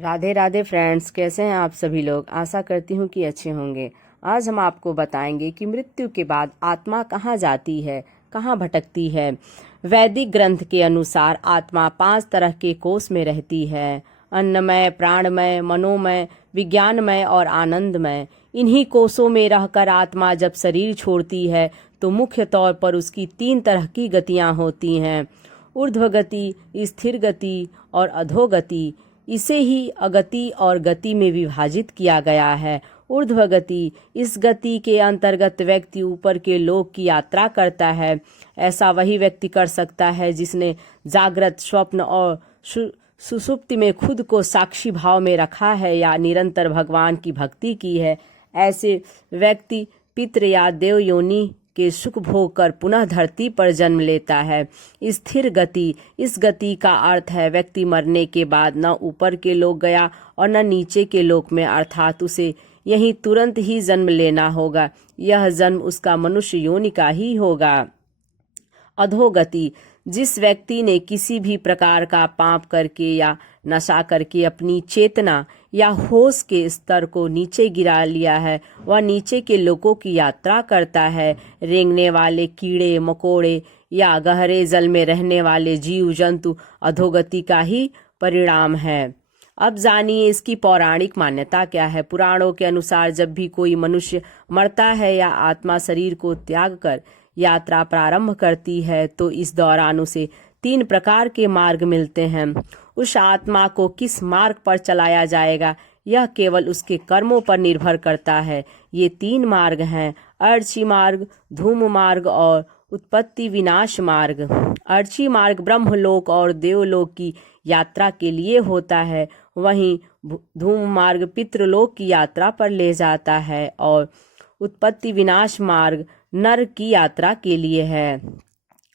Radhe Radhe friends, कैसे हैं आप सभी लोग। आशा करती हूँ कि अच्छे होंगे। आज हम आपको बताएंगे कि मृत्यु के बाद आत्मा कहाँ जाती है, कहाँ भटकती है। वैदिक ग्रंथ के अनुसार आत्मा 5 तरह के कोष में रहती है: अन्नमय, प्राणमय, मनोमय, विज्ञानमय और आनंदमय। इन्हीं कोषों में रहकर आत्मा जब शरीर छोड़ती है तो मुख्य तौर पर उसकी 3 तरह की गतियाँ होती हैं: ऊर्ध्व गति, स्थिर गति और अधोगति। इसे ही अगति और गति में विभाजित किया गया है। ऊर्ध्व गति, इस गति के अंतर्गत व्यक्ति ऊपर के लोक की यात्रा करता है। ऐसा वही व्यक्ति कर सकता है जिसने जागृत, स्वप्न और सुषुप्ति में खुद को साक्षी भाव में रखा है या निरंतर भगवान की भक्ति की है। ऐसे व्यक्ति पितृ या देव योनि के सुख भोग कर पुनः धरती पर जन्म लेता है। स्थिर गति, इस गति का अर्थ है व्यक्ति मरने के बाद न ऊपर के लोक गया और न नीचे के लोक में, अर्थात उसे यहीं तुरंत ही जन्म लेना होगा। यह जन्म उसका मनुष्य योनि का ही होगा। अधोगति, जिस व्यक्ति ने किसी भी प्रकार का पाप करके या नशा करके अपनी चेतना या होश के स्तर को नीचे गिरा लिया है, वह नीचे के लोकों की यात्रा करता है। रेंगने वाले कीड़े मकोड़े या गहरे जल में रहने वाले जीव जंतु अधोगति का ही परिणाम है। अब जानिए इसकी पौराणिक मान्यता क्या है। पुराणों के अनुसार जब भी कोई मनुष्य मरता है या आत्मा शरीर को त्याग कर यात्रा प्रारंभ करती है तो इस दौरान उसे 3 प्रकार के मार्ग मिलते हैं। उस आत्मा को किस मार्ग पर चलाया जाएगा यह केवल उसके कर्मों पर निर्भर करता है। ये 3 मार्ग हैं: अर्ची मार्ग, धूम मार्ग और उत्पत्ति विनाश मार्ग। अर्ची मार्ग ब्रह्मलोक और देवलोक की यात्रा के लिए होता है, वहीं धूम मार्ग पितृलोक की यात्रा पर ले जाता है और उत्पत्ति विनाश मार्ग नर की यात्रा के लिए है।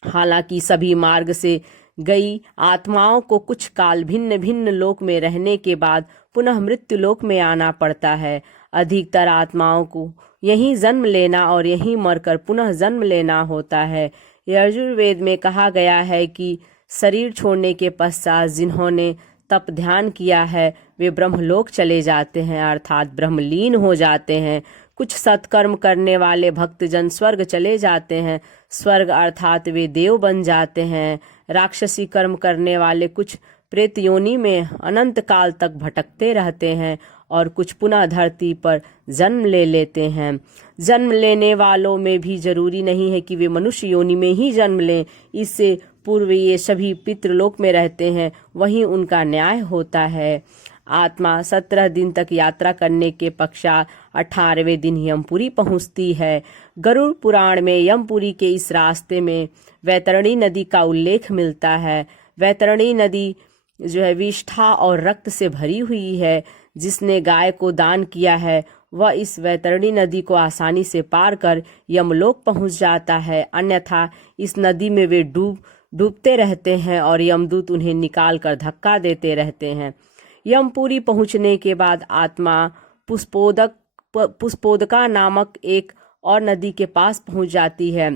हालांकि सभी मार्ग से गई आत्माओं को कुछ काल भिन्न भिन्न लोक में रहने के बाद पुनः मृत्यु लोक में आना पड़ता है। अधिकतर आत्माओं को यहीं जन्म लेना और यहीं मरकर पुनः जन्म लेना होता है। यजुर्वेद में कहा गया है कि शरीर छोड़ने के पश्चात जिन्होंने तप ध्यान किया है वे ब्रह्मलोक चले जाते हैं, अर्थात ब्रह्मलीन हो जाते हैं। कुछ सत्कर्म करने वाले भक्तजन स्वर्ग चले जाते हैं, स्वर्ग अर्थात वे देव बन जाते हैं। राक्षसी कर्म करने वाले कुछ प्रेत योनि में अनंत काल तक भटकते रहते हैं और कुछ पुनः धरती पर जन्म ले लेते हैं। जन्म लेने वालों में भी जरूरी नहीं है कि वे मनुष्य योनि में ही जन्म लें। इससे पूर्व ये सभी पितृलोक में रहते हैं, वहीं उनका न्याय होता है। आत्मा 17 दिन तक यात्रा करने के पश्चात 18वें दिन यमपुरी पहुंचती है। गरुड़ पुराण में यमपुरी के इस रास्ते में वैतरणी नदी का उल्लेख मिलता है। वैतरणी नदी जो है विष्ठा और रक्त से भरी हुई है। जिसने गाय को दान किया है वह इस वैतरणी नदी को आसानी से पार कर यमलोक पहुंच जाता है, अन्यथा इस नदी में वे डूबते रहते हैं और यमदूत उन्हें निकाल कर धक्का देते रहते हैं। यमपुरी पहुंचने के बाद आत्मा पुष्पोदका नामक एक और नदी के पास पहुंच जाती है,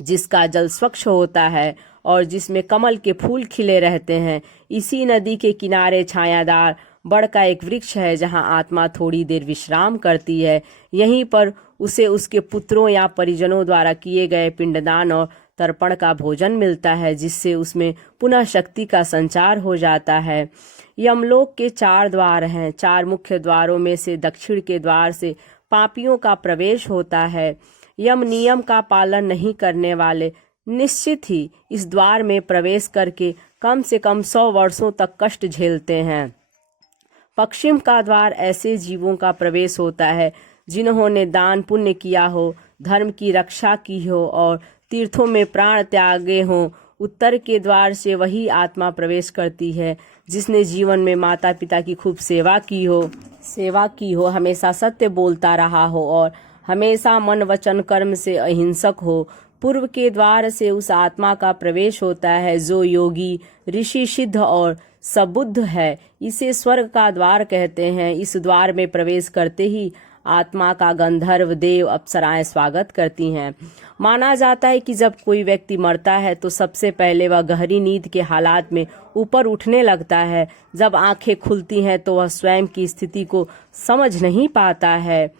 जिसका जल स्वच्छ होता है और जिसमें कमल के फूल खिले रहते हैं। इसी नदी के किनारे छायादार बड़ का एक वृक्ष है जहां आत्मा थोड़ी देर विश्राम करती है। यहीं पर उसे उसके पुत्रों या परिजनों द्वारा किए गए पिंडदान और तर्पण का भोजन मिलता है, जिससे उसमें पुनः शक्ति का संचार हो जाता है। यमलोक के 4 द्वार हैं। 4 मुख्य द्वारों में से दक्षिण के द्वार से पापियों का प्रवेश होता है। यम नियम का पालन नहीं करने वाले निश्चित ही इस द्वार में प्रवेश करके कम से कम 100 वर्षों तक कष्ट झेलते हैं। पश्चिम का द्वार ऐसे जीवों का प्रवेश होता है जिन्होंने दान पुण्य किया हो, धर्म की रक्षा की हो और तीर्थों में प्राण त्यागे हों। उत्तर के द्वार से वही आत्मा प्रवेश करती है जिसने जीवन में माता पिता की खूब सेवा की हो, हमेशा सत्य बोलता रहा हो और हमेशा मन वचन कर्म से अहिंसक हो। पूर्व के द्वार से उस आत्मा का प्रवेश होता है जो योगी, ऋषि, सिद्ध और सबुद्ध है। इसे स्वर्ग का द्वार कहते हैं। इस द्वार में प्रवेश करते ही आत्मा का गंधर्व, देव, अप्सराएं स्वागत करती हैं। माना जाता है कि जब कोई व्यक्ति मरता है तो सबसे पहले वह गहरी नींद के हालात में ऊपर उठने लगता है। जब आंखें खुलती हैं तो वह स्वयं की स्थिति को समझ नहीं पाता है।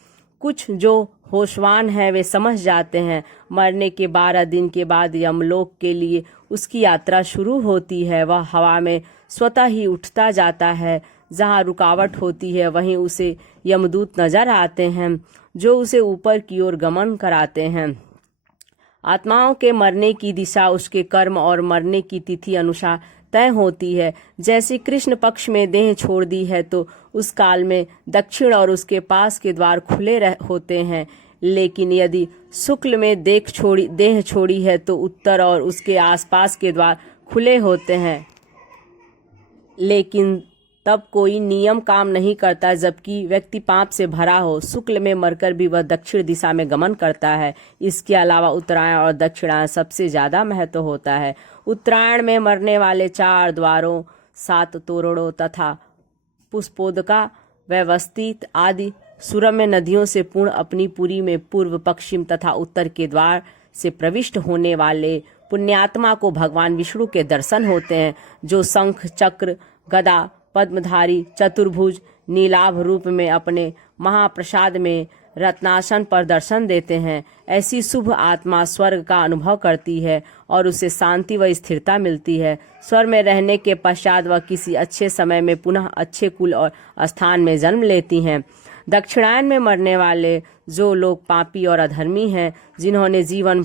कुछ जो होशवान है वे समझ जाते हैं। मरने के 12 दिन के बाद यमलोक के लिए उसकी यात्रा शुरू होती है। वह हवा में स्वतः ही उठता जाता है। जहाँ रुकावट होती है वहीं उसे यमदूत नजर आते हैं जो उसे ऊपर की ओर गमन कराते हैं। आत्माओं के मरने की दिशा उसके कर्म और मरने की तिथि अनुसार तय होती है। जैसे कृष्ण पक्ष में देह छोड़ दी है तो उस काल में दक्षिण और उसके पास के द्वार खुले होते हैं, लेकिन यदि शुक्ल में देह छोड़ी है तो उत्तर और उसके आसपास के द्वार खुले होते हैं। लेकिन तब कोई नियम काम नहीं करता जबकि व्यक्ति पाप से भरा हो। शुक्ल में मरकर भी वह दक्षिण दिशा में गमन करता है। इसके अलावा उत्तरायण और दक्षिणायन सबसे ज्यादा महत्व होता है। उत्तरायण में मरने वाले 4 द्वारों, 7 तोरणों तथा पुष्पोदका व्यवस्थित आदि सुरम्य नदियों से पूर्ण अपनी पुरी में पूर्व, पश्चिम तथा उत्तर के द्वार से प्रविष्ट होने वाले पुण्यात्मा को भगवान विष्णु के दर्शन होते हैं, जो शंख, चक्र, गदा, पद्मधारी, चतुर्भुज, नीलाभ रूप में अपने महाप्रसाद में रत्नासन पर दर्शन देते हैं। ऐसी शुभ आत्मा स्वर्ग का अनुभव करती है और उसे शांति व स्थिरता मिलती है। स्वर्ग में रहने के पश्चात वह किसी अच्छे समय में पुनः अच्छे कुल और स्थान में जन्म लेती हैं। दक्षिणायन में मरने वाले जो लोग पापी और अधर्मी हैं, जिन्होंने जीवन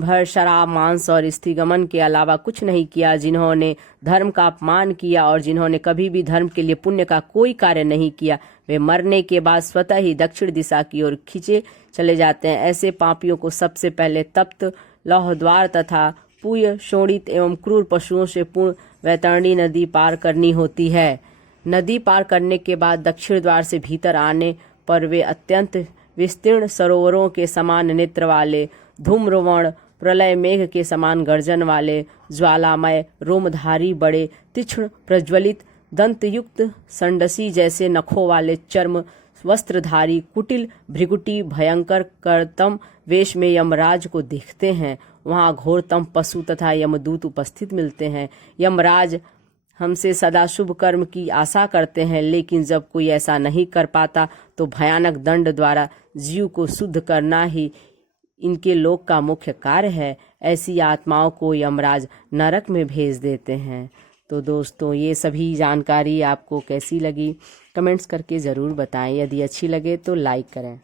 भर शराब, मांस और स्त्रीगमन के अलावा कुछ नहीं किया, जिन्होंने धर्म का अपमान किया और जिन्होंने कभी भी धर्म के लिए पुण्य का कोई कार्य नहीं किया, वे मरने के बाद स्वतः ही दक्षिण दिशा की ओर खींचे चले जाते हैं। ऐसे पापियों को सबसे पहले तप्त लौह द्वार तथा पूय, शोणित एवं क्रूर पशुओं से पूर्ण वैतरणी नदी पार करनी होती है। नदी पार करने के बाद दक्षिण द्वार से भीतर आने पर वे अत्यंत विस्तीर्ण सरोवरों के समान नेत्र वाले, धूम्रवर्ण प्रलय मेघ के समान गर्जन वाले, ज्वालामय रोमधारी, बड़े तीक्ष्ण प्रज्वलित दंतयुक्त संडसी जैसे नखों वाले, चर्म वस्त्रधारी, कुटिल भृगुटी, भयंकर करतम वेश में यमराज को देखते हैं। वहाँ घोरतम पशु तथा यमदूत उपस्थित मिलते हैं। यमराज हमसे सदा शुभ कर्म की आशा करते हैं, लेकिन जब कोई ऐसा नहीं कर पाता तो भयानक दंड द्वारा जीव को शुद्ध करना ही इनके लोक का मुख्य कार्य है। ऐसी आत्माओं को यमराज नरक में भेज देते हैं। तो दोस्तों, ये सभी जानकारी आपको कैसी लगी कमेंट्स करके ज़रूर बताएं। यदि अच्छी लगे तो लाइक करें।